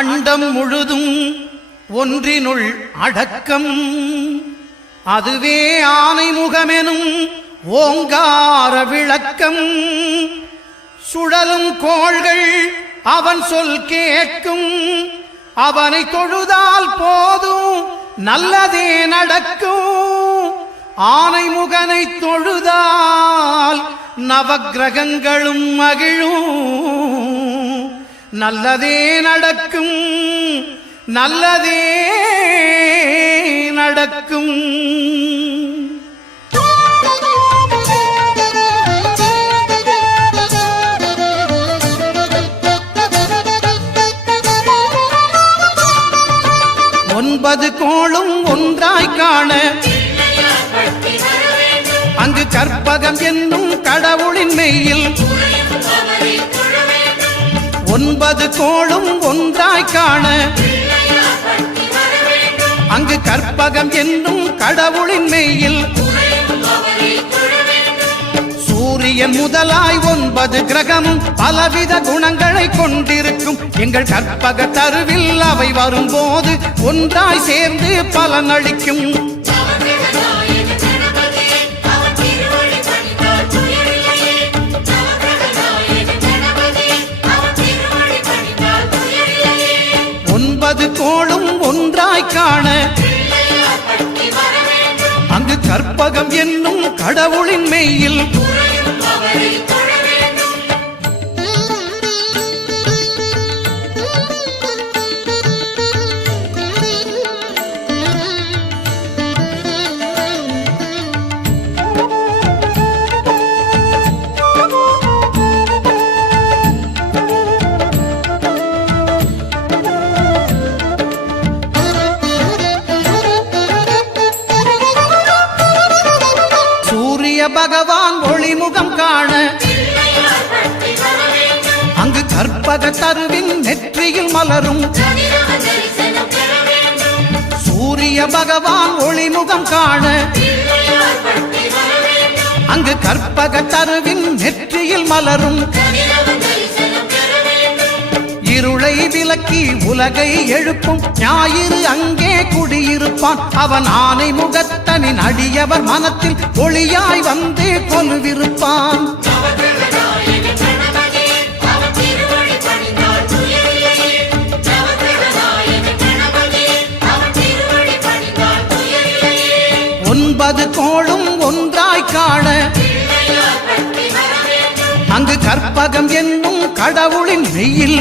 அண்டம் முழுதும் ஒன்றினுள் அடக்கம். அதுவே ஆனைமுகமெனும் ஓங்கார விளக்கம். சுழலும் கோள்கள் அவன் சொல் கேட்கும். அவனை தொழுதால் போதும் நல்லதே நடக்கும். ஆனைமுகனை தொழுதால் நவக்கிரகங்களும் மகிழும். நல்லதே நடக்கும், நல்லதே நடக்கும். ஒன்பது கோளும் ஒன்றாய் காண அங்கு கற்பகம் என்னும் கடவுளின் மெய்யில். ஒன்பது கோளும் ஒன்றாய் காண அங்கு கற்பகம் என்னும் கடவுளின் மெய்யில். சூரியன் முதலாய் 9 கிரகமும் பலவித குணங்களை கொண்டிருக்கும். எங்கள் கற்பக தருவில் அவை வரும்போது ஒன்றாய் சேர்ந்து பலனளிக்கும். ஒன்பது கோளும் ஒன்றாய் காண அங்கு கற்பகம் என்னும் கடவுளின் மெய்யில். பகவான் ஒளிமுகம் காண அங்கு கற்பக தருவின் நெற்றியில் மலரும். சூரிய பகவான் ஒளிமுகம் காண அங்கு கற்பக தருவின் நெற்றியில் மலரும். இருளை விலக்கி உலகை எழுப்பும் ஞாயிறு அங்கே குடியிருப்பான். அவன் ஆனை முகத்தனின் அடியவர் மனத்தில் ஒளியாய் வந்து கொலுவிருப்பான். ஒன்பது கோளும் ஒன்றாய் காண அங்கு கற்பகம் என்னும் கடவுளின் மெய்யில்.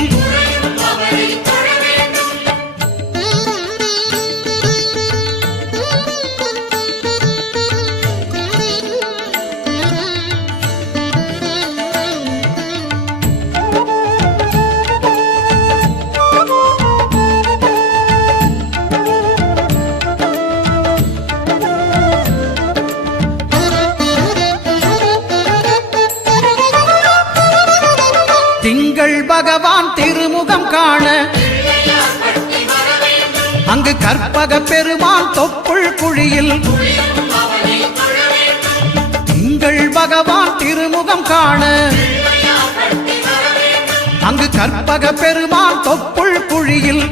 திங்கள் பகவான் திருமுகம் காண அங்கு கற்பக பெருமான் தொப்புள் குழியில். திங்கள் பகவான் திருமுகம் காண அங்கு கற்பக பெருமான் தொப்புள் குழியில்.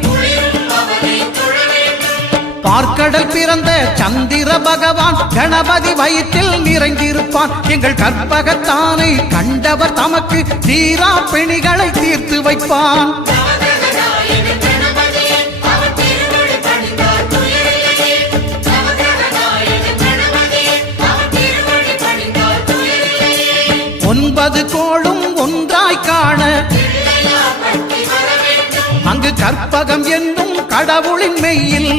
பார்க்கடல் பிறந்த சந்திர பகவான் கணபதி வயிற்றில் நிறைந்திருப்பான். எங்கள் கற்பகத்தானை கண்டவர் தமக்கு தீரா பிணிகளை தீர்த்து வைப்பான். ஒன்பது கோளும் ஒன்றாய் காண அங்கு கற்பகம் என்னும் கடவுளின் மெய்யில்.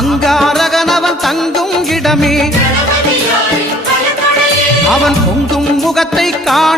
அங்காரகனவன் தங்கும் இடமே அவன் பொங்கும் முகத்தை காண